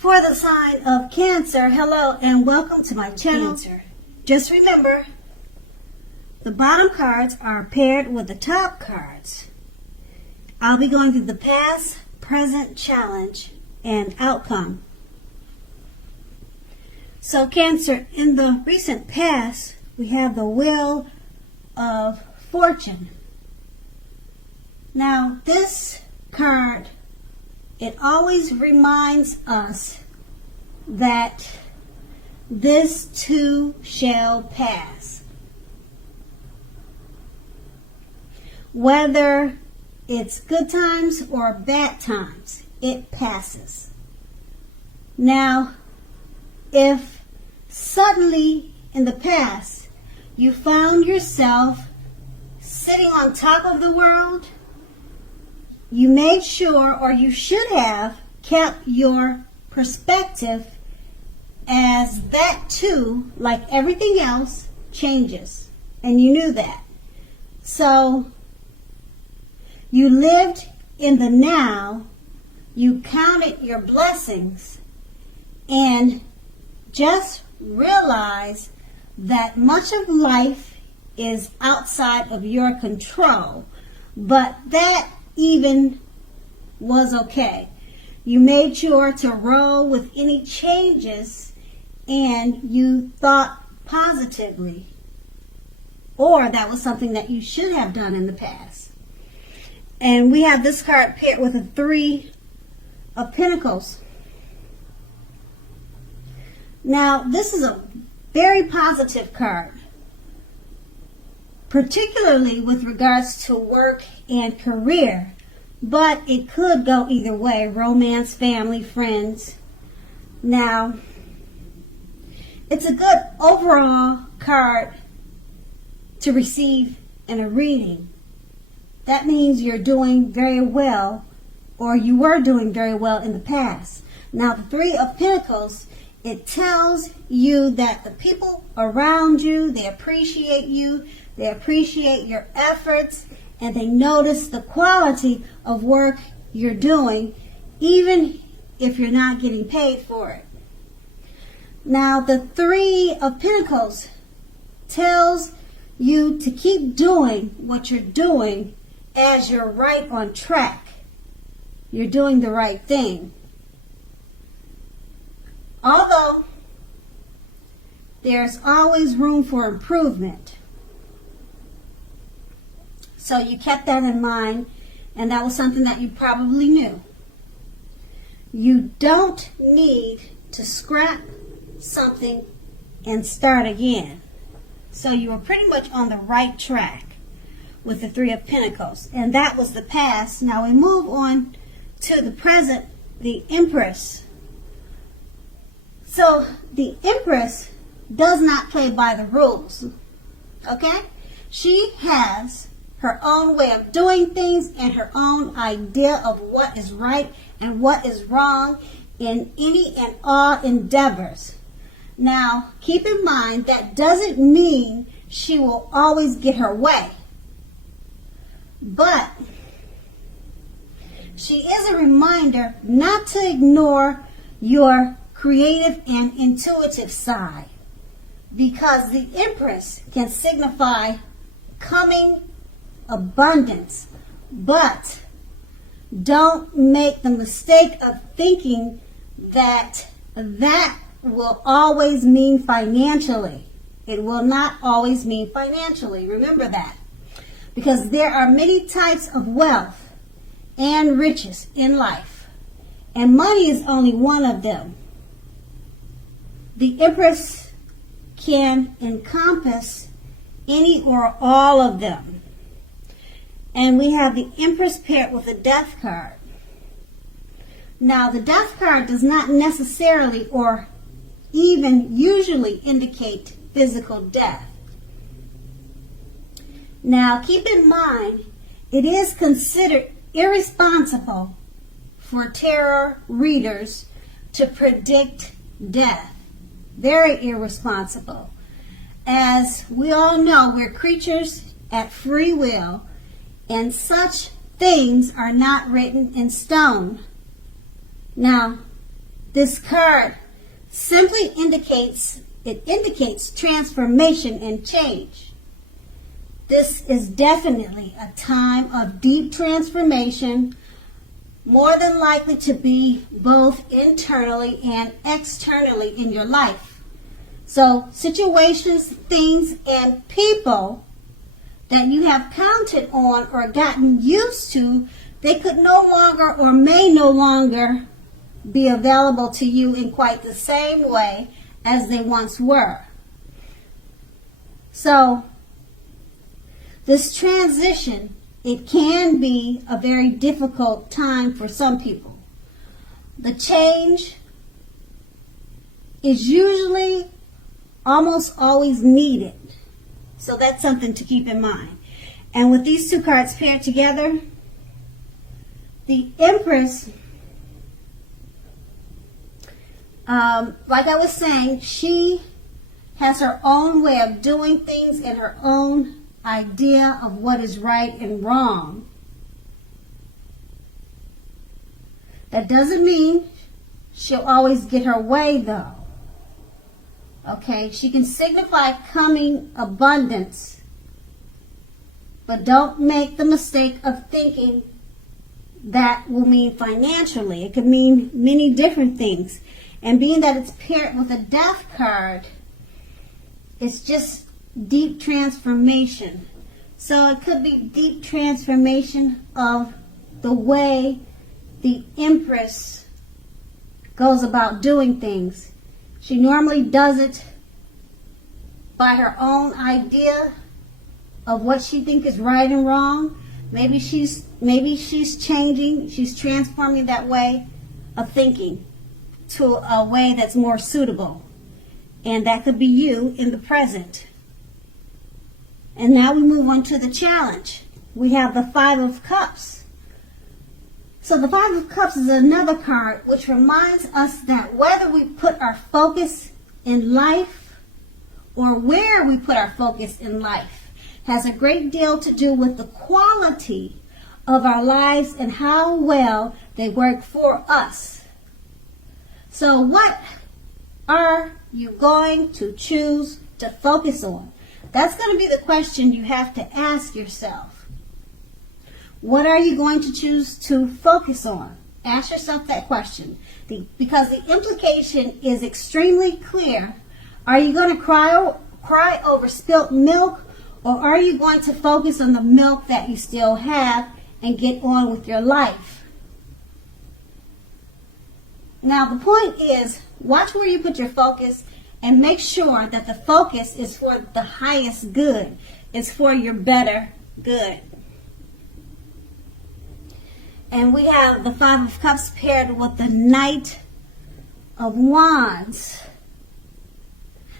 For the sign of Cancer, hello and welcome to my channel. Cancer. Just remember, the bottom cards are paired with the top cards. I'll be going through the past, present, challenge, and outcome. So Cancer, in the recent past, we have the Wheel of Fortune. Now, this card, it always reminds us that this too shall pass. Whether it's good times or bad times, it passes. Now, if suddenly in the past you found yourself sitting on top of the world, you made sure, or you should have, kept your perspective as that too, like everything else, changes. And you knew that. So, you lived in the now, you counted your blessings, and just realized that much of life is outside of your control. But that even was okay. You made sure to roll with any changes and you thought positively. Or that was something that you should have done in the past. And we have this card paired with a 3 of Pentacles. Now, this is a very positive card, particularly with regards to work and career, but it could go either way: romance, family, friends. Now, it's a good overall card to receive in a reading. That means you're doing very well, or you were doing very well in the past. Now, the 3 of Pentacles, it tells you that the people around you, they appreciate you, they appreciate your efforts, and they notice the quality of work you're doing, even if you're not getting paid for it. Now, the 3 of Pentacles tells you to keep doing what you're doing as you're right on track. You're doing the right thing. Although there's always room for improvement. So you kept that in mind, and that was something that you probably knew. You don't need to scrap something and start again. So you were pretty much on the right track with the 3 of Pentacles. And that was the past. Now we move on to the present, the Empress. So the Empress does not play by the rules. Okay? She has her own way of doing things and her own idea of what is right and what is wrong in any and all endeavors. Now, keep in mind, that doesn't mean she will always get her way. But she is a reminder not to ignore your creative and intuitive side, because the Empress can signify coming abundance. But don't make the mistake of thinking that that will always mean financially. It will not always mean financially. Remember that. Because there are many types of wealth and riches in life. And money is only one of them. The Empress can encompass any or all of them. And we have the Empress paired with the Death card. Now, the Death card does not necessarily or even usually indicate physical death. Now, keep in mind, it is considered irresponsible for tarot readers to predict death. Very irresponsible. As we all know, we're creatures at free will, and such things are not written in stone. Now, this card simply indicates transformation and change. This is definitely a time of deep transformation, more than likely to be both internally and externally in your life. So situations, things, and people that you have counted on or gotten used to, they could no longer or may no longer be available to you in quite the same way as they once were. So this transition, it can be a very difficult time for some people. The change is usually almost always needed. So that's something to keep in mind. And with these two cards paired together, the Empress, like I was saying, she has her own way of doing things and her own idea of what is right and wrong. That doesn't mean she'll always get her way, though. Okay, she can signify coming abundance, but don't make the mistake of thinking that will mean financially. It could mean many different things. And being that it's paired with a death card, it's just deep transformation. So it could be deep transformation of the way the Empress goes about doing things. She normally does it by her own idea of what she thinks is right and wrong. Maybe she's changing, she's transforming that way of thinking to a way that's more suitable. And that could be you in the present. And now we move on to the challenge. We have the Five of Cups. So the Five of Cups is another card which reminds us that whether we put our focus in life or where we put our focus in life has a great deal to do with the quality of our lives and how well they work for us. So what are you going to choose to focus on? That's going to be the question you have to ask yourself. What are you going to choose to focus on? Ask yourself that question. Because the implication is extremely clear. Are you going to cry over spilt milk, or are you going to focus on the milk that you still have and get on with your life? Now the point is, watch where you put your focus and make sure that the focus is for the highest good. It's for your better good. And we have the Five of Cups paired with the Knight of Wands.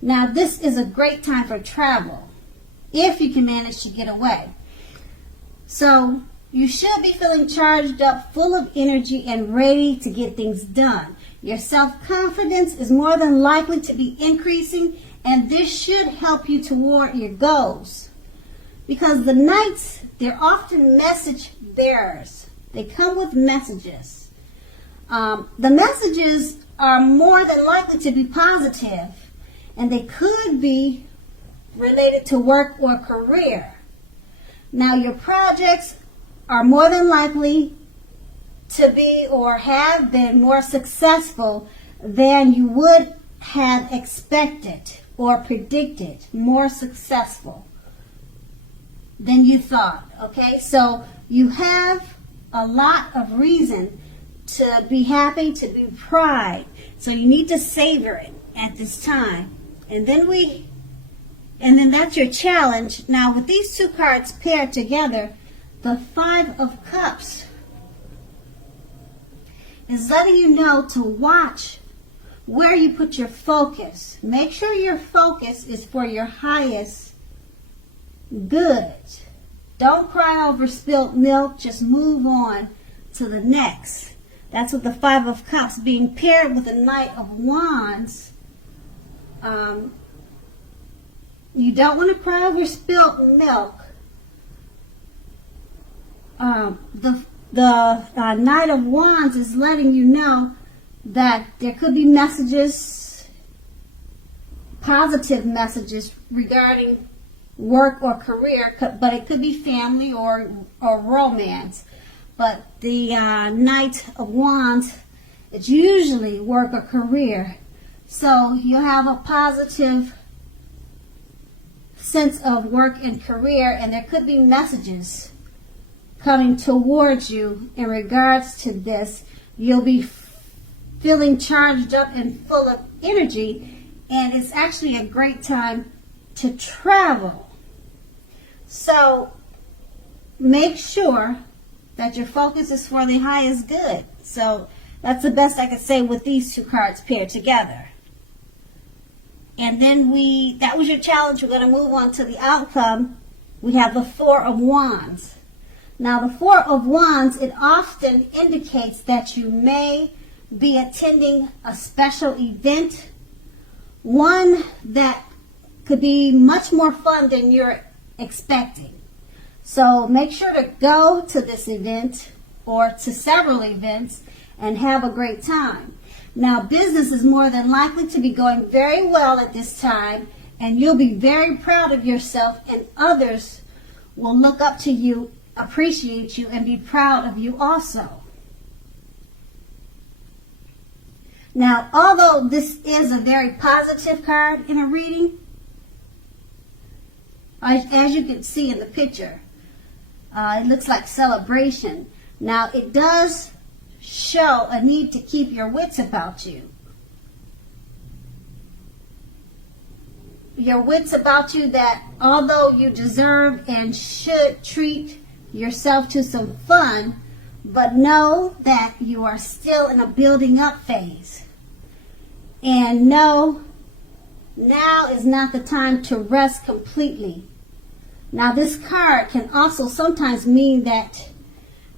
Now this is a great time for travel, if you can manage to get away. So you should be feeling charged up, full of energy, and ready to get things done. Your self-confidence is more than likely to be increasing, and this should help you toward your goals. Because the Knights, they're often message bearers. They come with messages. The messages are more than likely to be positive, and they could be related to work or career. Now, your projects are more than likely to be or have been more successful than you would have expected or predicted. More successful than you thought. Okay, so you have a lot of reason to be happy, to be proud. So you need to savor it at this time. And then that's your challenge. Now with these two cards paired together, the Five of Cups is letting you know to watch where you put your focus. Make sure your focus is for your highest good. Don't cry over spilt milk. Just move on to the next. That's what the Five of Cups being paired with the Knight of Wands. You don't want to cry over spilt milk. The Knight of Wands is letting you know that there could be messages, positive messages regarding work or career, but it could be family or romance. But the Knight of Wands, it's usually work or career. So you have a positive sense of work and career, and there could be messages coming towards you in regards to this. You'll be feeling charged up and full of energy, and it's actually a great time to travel. So make sure that your focus is for the highest good. So that's the best I could say with these two cards paired together. And then that was your challenge. We're going to move on to the outcome. We have the Four of Wands. Now the Four of Wands, it often indicates that you may be attending a special event, one that could be much more fun than you're expecting. So make sure to go to this event or to several events and have a great time. Now business is more than likely to be going very well at this time, and you'll be very proud of yourself, and others will look up to you, appreciate you, and be proud of you also. Now, although this is a very positive card in a reading, as you can see in the picture, it looks like celebration. Now, it does show a need to keep your wits about you. Your wits about you, that although you deserve and should treat yourself to some fun, but know that you are still in a building up phase. And know now is not the time to rest completely. Now this card can also sometimes mean that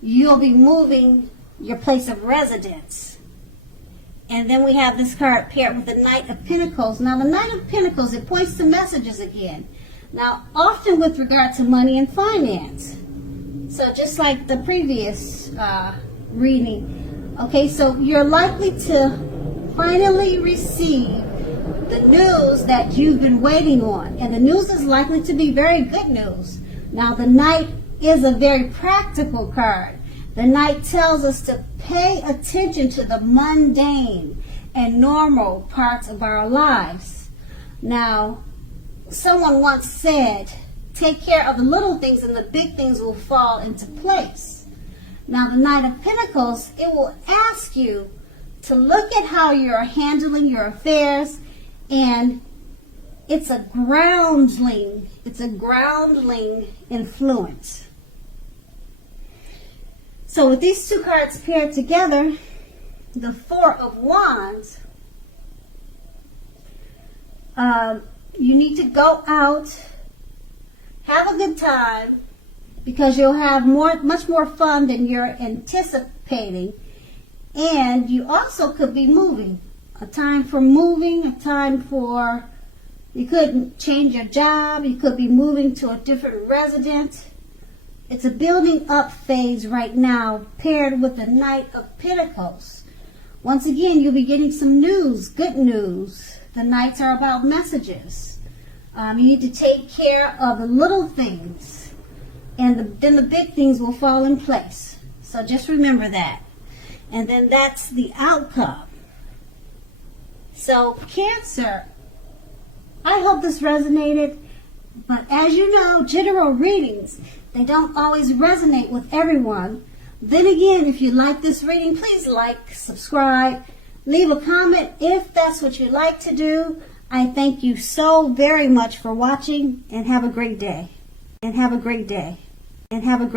you'll be moving your place of residence. And then we have this card paired with the Knight of Pentacles. Now the Knight of Pentacles, it points to messages again. Now often with regard to money and finance. So just like the previous reading. Okay, so you're likely to finally receive the news that you've been waiting on. And the news is likely to be very good news. Now the Knight is a very practical card. The Knight tells us to pay attention to the mundane and normal parts of our lives. Now, someone once said, take care of the little things and the big things will fall into place. Now, the Knight of Pentacles, it will ask you to look at how you're handling your affairs, and it's a groundling influence. So with these two cards paired together, the Four of Wands, you need to go out, have a good time, because you'll have much more fun than you're anticipating. And you also could be moving. A time for moving, a time for, you could change your job, you could be moving to a different residence. It's a building up phase right now, paired with the Knight of Pentacles. Once again, you'll be getting some news, good news. The Knights are about messages. You need to take care of the little things, and then the big things will fall in place. So just remember that. And then that's the outcome. So Cancer, I hope this resonated. But as you know, general readings, they don't always resonate with everyone. Then again, if you like this reading, please like, subscribe, leave a comment if that's what you like to do. I thank you so very much for watching, and have a great day. And have a great day. And have a great